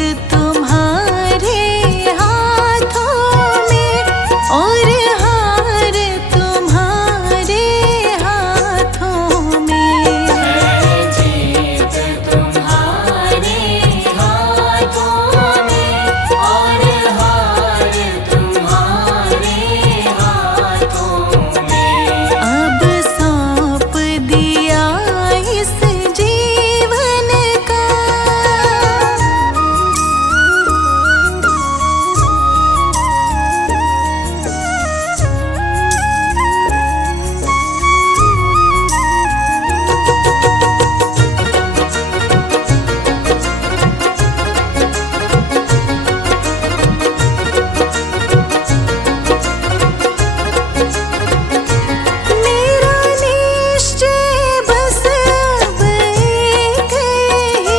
तुम्हारे हाथों में और हार तुम्हारे हाथों में। जीत तुम्हारे हाथों में और हार तुम्हारे हाथों में। अब सौंप दिया इस जीवन का, मेरा निश्चय बस अब एक ही।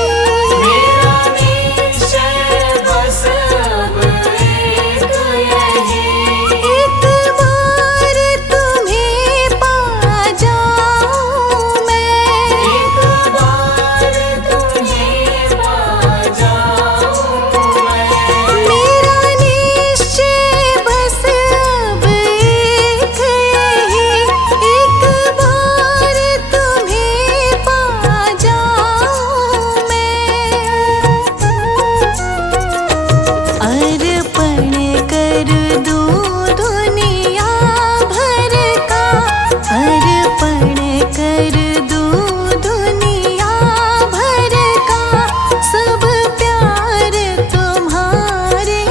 मेरा निश्चय बस अब एक यही। एक बार तुम्हें पा जाऊं मैं, एक बार तुम्हें पा जाऊं मैं। मेरा निश्चय बस अब एक यही। एक बार तुम्हें पा जाऊं मैं, अर्पण कर दूं दुनिया भर का, अर्पण कर दूं दुनिया भर का। सब प्यार तुम्हारे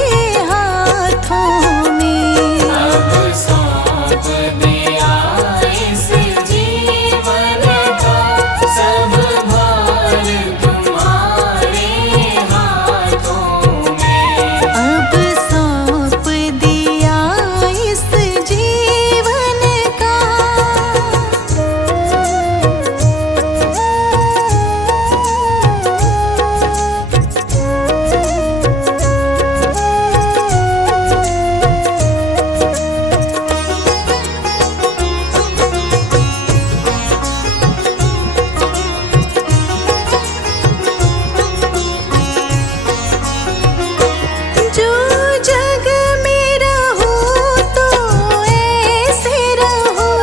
हाथों में। अब सौंप दिया इस जीवन का, सब भार तुम्हारे हाथों में। अब सौंप दिया इस जीवन का। जो जग में रहूं तो ऐसे रहूं,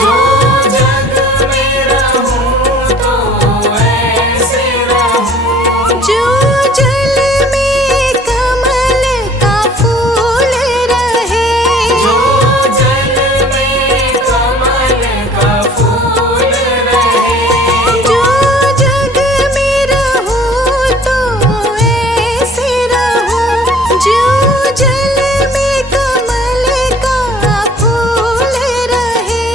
जो जग में रहूं तो ऐसे रहूं। जो जल में कमल का फूल रहे, जो जल में कमल का फूल रहे। जो जग में रहूं तो ऐसे रहूं, जो जल में कमल का फूल रहे।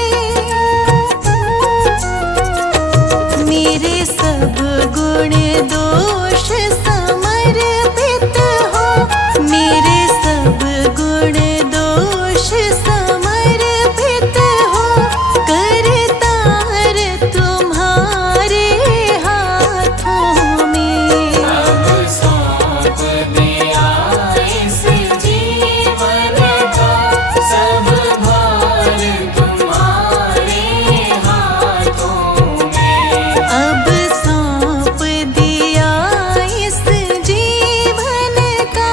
मेरे सब गुण दोष समर्पित हो, मेरे सब गुण दोष समर्पित हो। करतार तुम्हारे हाथों में। अब सौंप दिया इस जीवन का, सब भार तुम्हारे हाथों में। अब सौंप दिया इस जीवन का।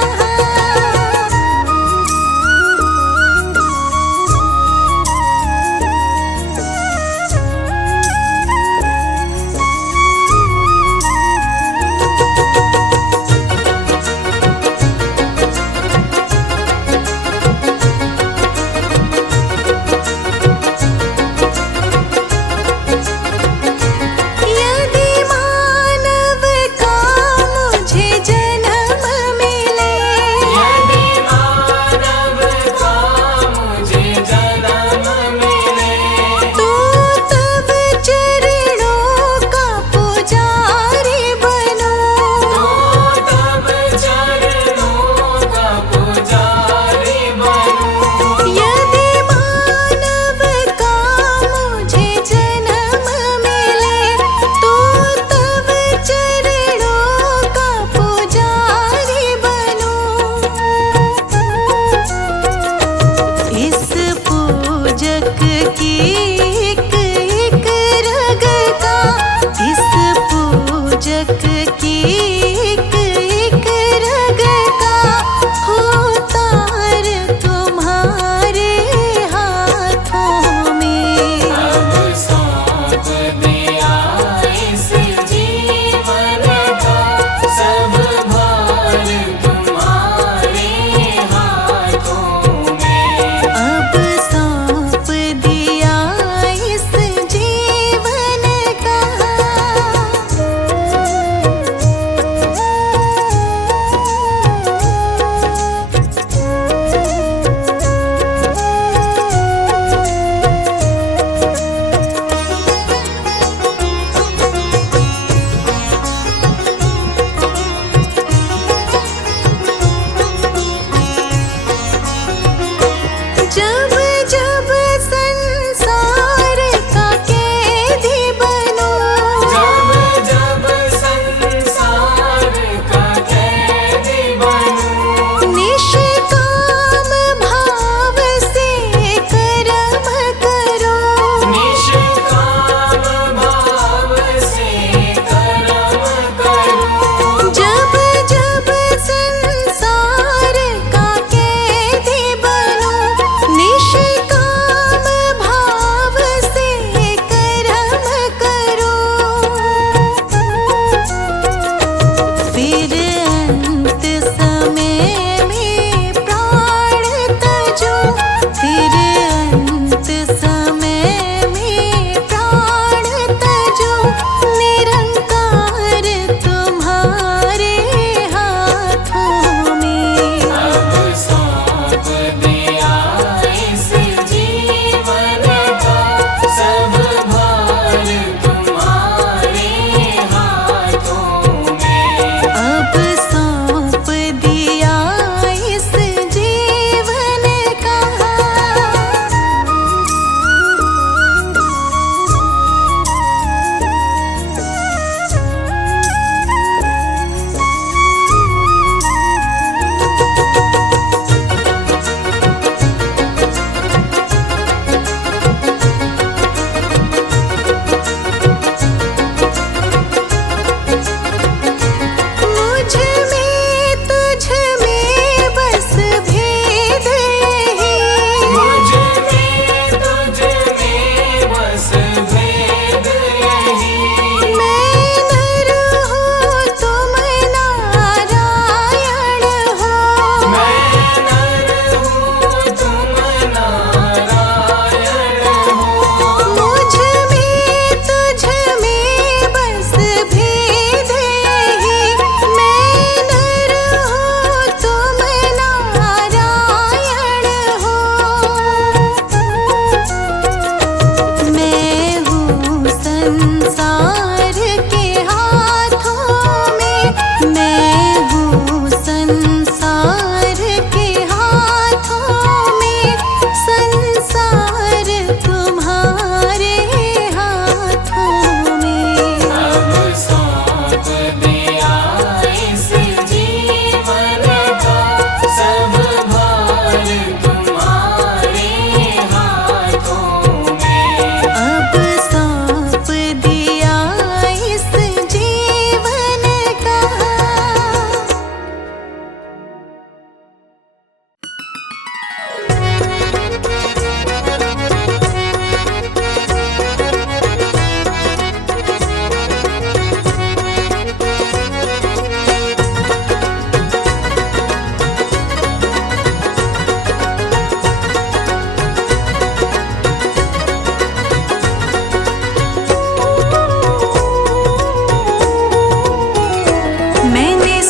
यदि मानव का मुझे जन्म मिले, यदि मानव का मुझे जन्म मिले, तो तब चरणों का पुजारी बनूं। तो तब चरणों का पुजारी बनूं। यदि मानव का मुझे जन्म मिले, तो तब चरणों का पुजारी बनूं। इस पूजक की एक एक रग का, इस पूजक की एक एक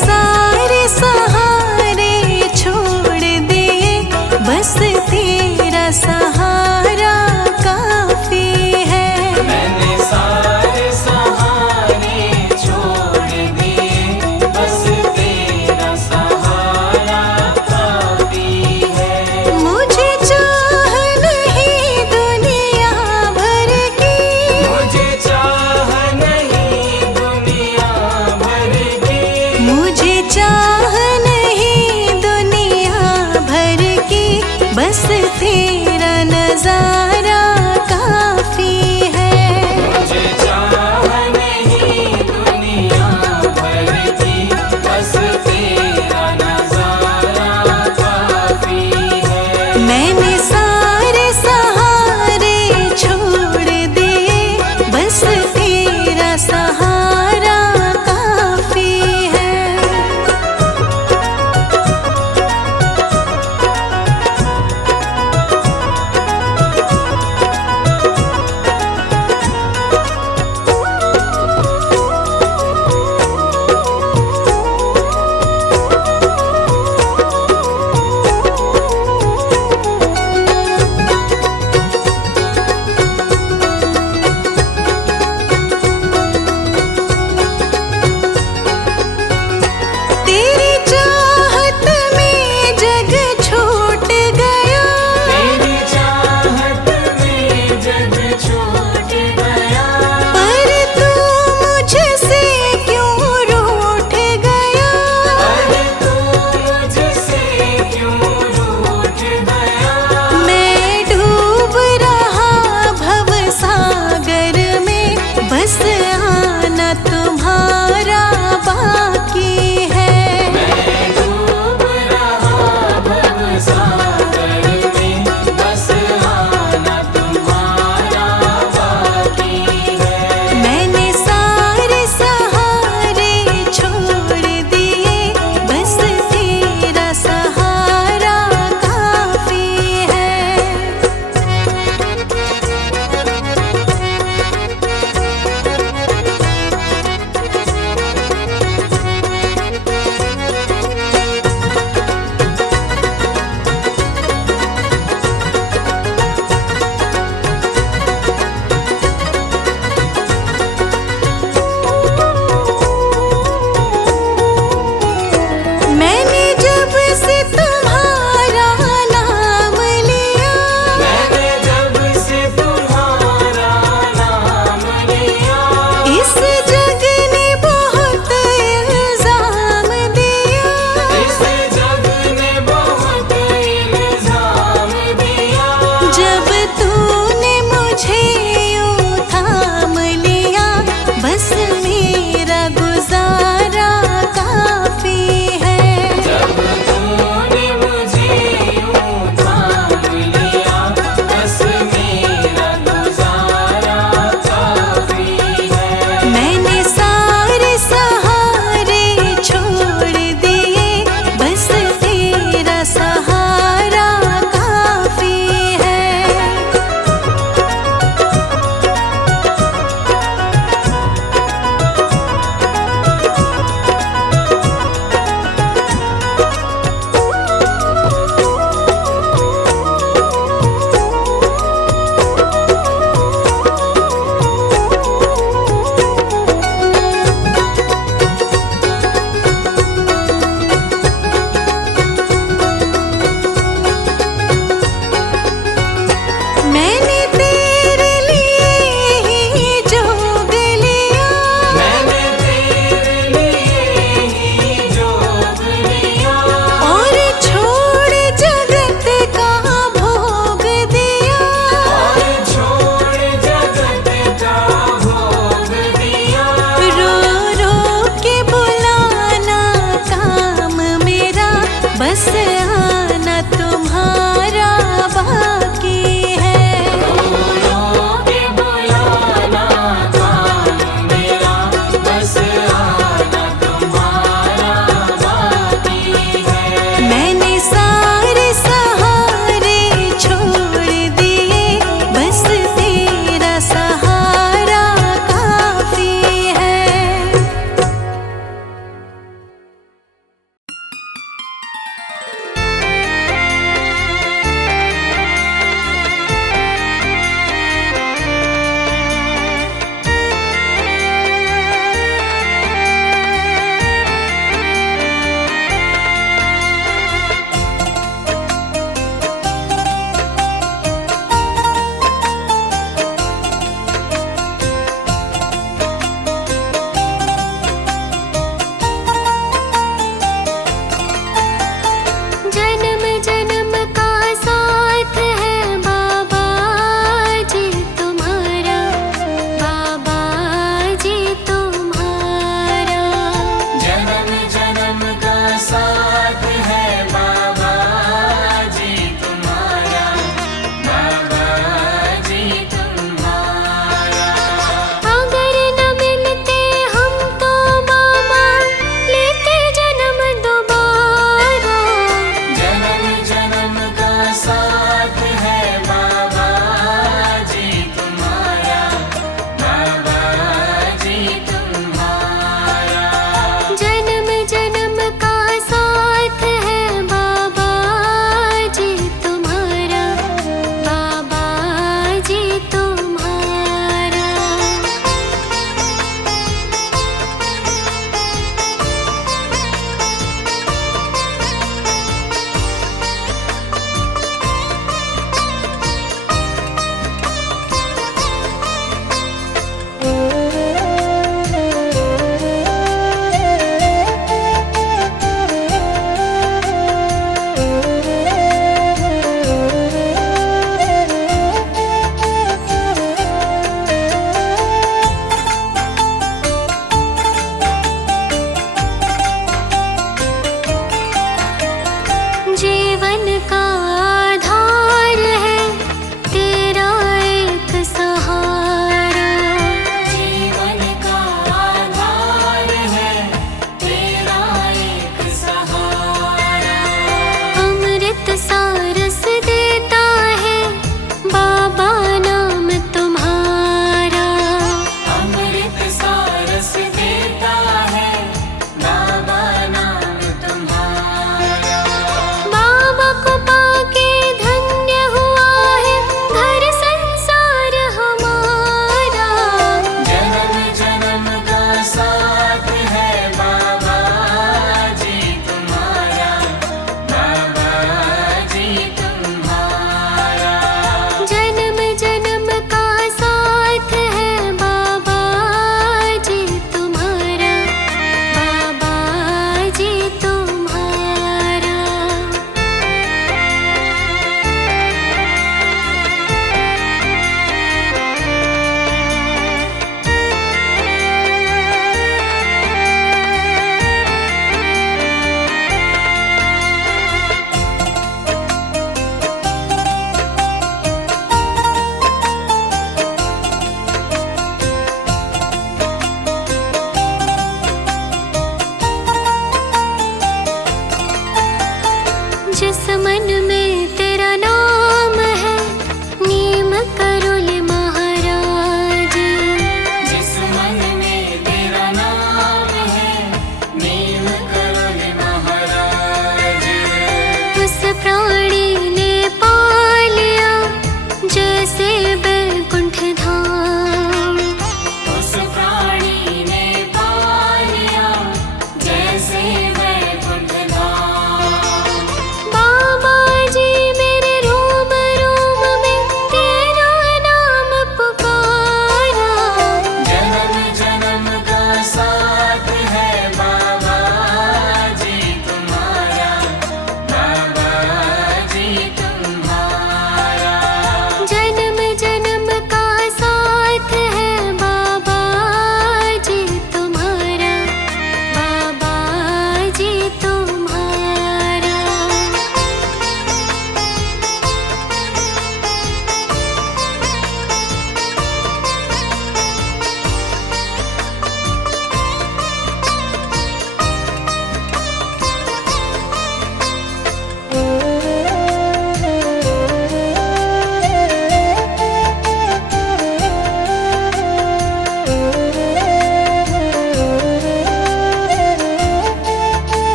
सारे सहारे छोड़ दिए, बस तेरा सहारा काफी है। मैंने सारे सहारे छोड़ दिए, बस तेरा सहारा काफी है। मुझे चाह नहीं दुनिया भर की, मुझे चाह नहीं दुनिया भर की, मुझे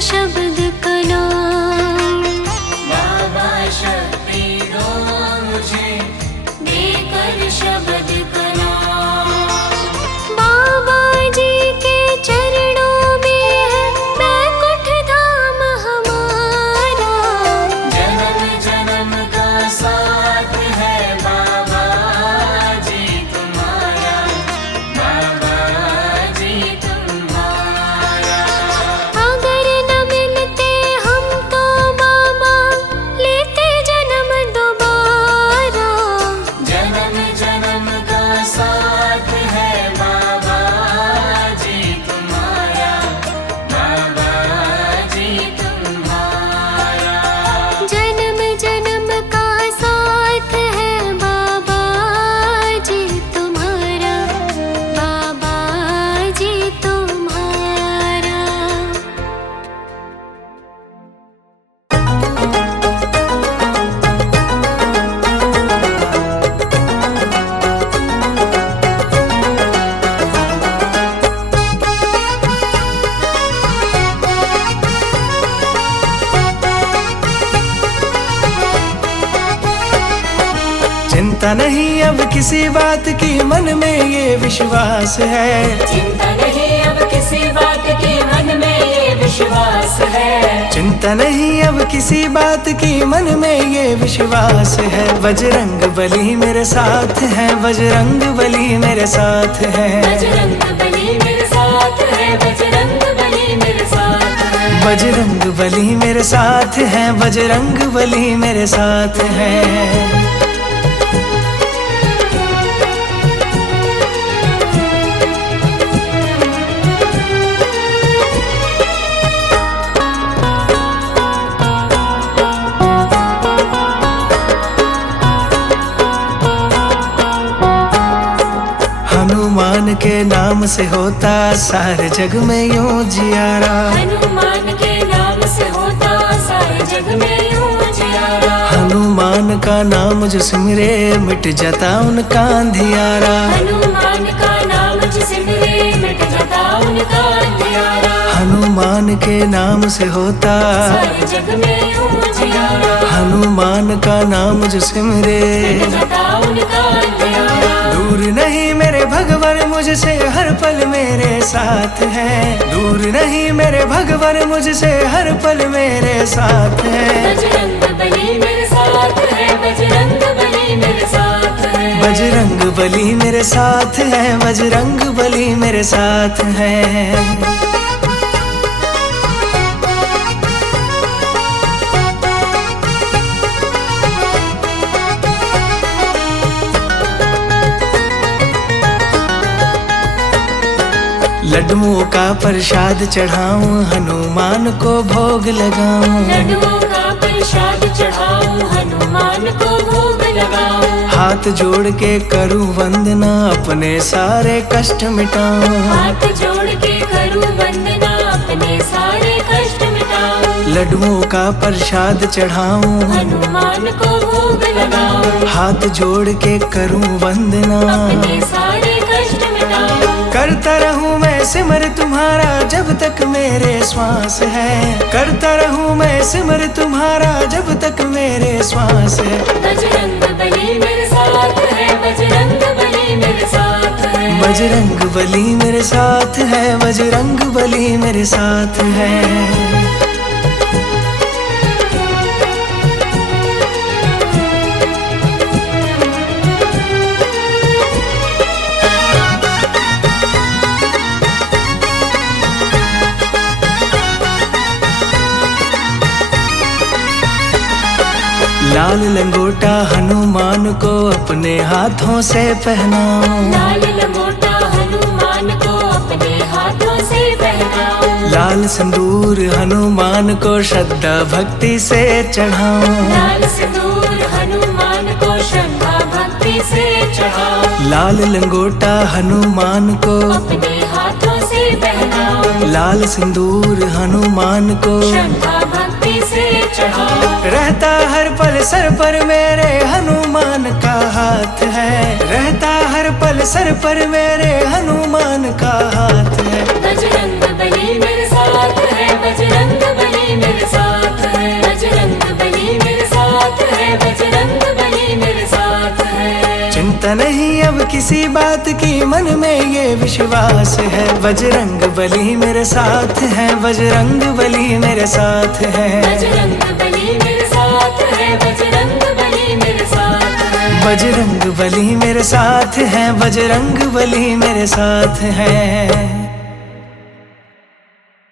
शब्द का नाम। बाबा शक्ति दो मुझे देकर शब्द का नाम। बाबा जी के चरणों में है बैकुंठ धाम हमारा। जन्म जन्म का साथ है बाबा जी तुम्हारा, बाबा जी तुम्हारा। अगर न मिलते हम तो बाबा लेते जन्म दोबारा। जन्म जन्म का साथ है बाबा जी तुम्हारा, बाबा जी तुम्हारा। जन्म जन्म का साथ है बाबा जी तुम्हारा, बाबा जी तुम्हारा। चिंता नहीं अब किसी बात की, मन में ये विश्वास है। चिंता नहीं अब किसी बात की, मन में ये विश्वास है। चिंता नहीं अब किसी बात की, मन में ये विश्वास है। बजरंग बली मेरे साथ है, बजरंग बली मेरे साथ है। बजरंग बली मेरे साथ है, बजरंग बली मेरे साथ है। बजरंग बली मेरे साथ है, बजरंग बली मेरे साथ है। हनुमान के नाम से होता सारे जग में यूं जियारा। हनुमान के नाम से होता सारे जग में यूं जियारा। हनुमान का नाम जो सिमरे मिट जाता उनका अंधियारा। हनुमान का नाम जो सिमरे मिट जाता उनका अंधियारा। हनुमान के नाम से होता सारे जग में यूं जियारा। हनुमान का नाम जो सिमरे मिट जाता उनका अंधियारा। दूर नहीं मेरे भगवान मुझसे हर पल मेरे साथ है। दूर नहीं मेरे भगवान मुझसे हर पल मेरे साथ है। बजरंग बली मेरे साथ है, बजरंग बली मेरे साथ है। बजरंग बली मेरे साथ है, बजरंग बली मेरे साथ है। लड्डुओं का प्रसाद चढ़ाऊं, हनुमान को भोग लगाऊं। लड्डुओं का प्रसाद चढ़ाऊं, हनुमान को भोग लगाऊं। हाथ जोड़ के करूं वंदना, अपने सारे कष्ट मिटाऊं। हाथ जोड़ के करूं वंदना, अपने सारे कष्ट मिटाऊं। लड्डुओं का प्रसाद चढ़ाऊं, हनुमान को भोग लगाऊं। हाथ जोड़ के करूं वंदना, अपने सारे कष्ट मिटाऊं। करता रहूं मैं सिमर तुम्हारा जब तक मेरे श्वास है। करता रहूं मैं सिमर तुम्हारा जब तक मेरे श्वास है। बजरंग बली मेरे साथ है, बजरंग बली मेरे साथ है। बजरंग बली मेरे साथ है, बजरंग बली मेरे साथ है। लाल लंगोटा हनुमान को अपने हाथों से पहनाऊं। लाल लंगोटा हनुमान को अपने हाथों से पहनाऊं। लाल सिंदूर हनुमान को श्रद्धा भक्ति से चढ़ाऊं। लाल सिंदूर हनुमान को श्रद्धा भक्ति से चढ़ाऊं। लाल लंगोटा हनुमान को अपने हाथों से पहनाऊं। लाल सिंदूर हनुमान को श्रद्धा भक्ति से चढ़ाऊं। रहता हर पल सर पर मेरे हनुमान का हाथ है। रहता हर पल सर पर मेरे हनुमान का हाथ है। बजरंग बली मेरे साथ है, बजरंग चिंता नहीं अब किसी बात की, मन में ये विश्वास है, बजरंग बली मेरे साथ है, बजरंग बली मेरे साथ है। बजरंग बली मेरे साथ है, बजरंग बली मेरे साथ है। बजरंग बली मेरे साथ है, बजरंग बली मेरे साथ है।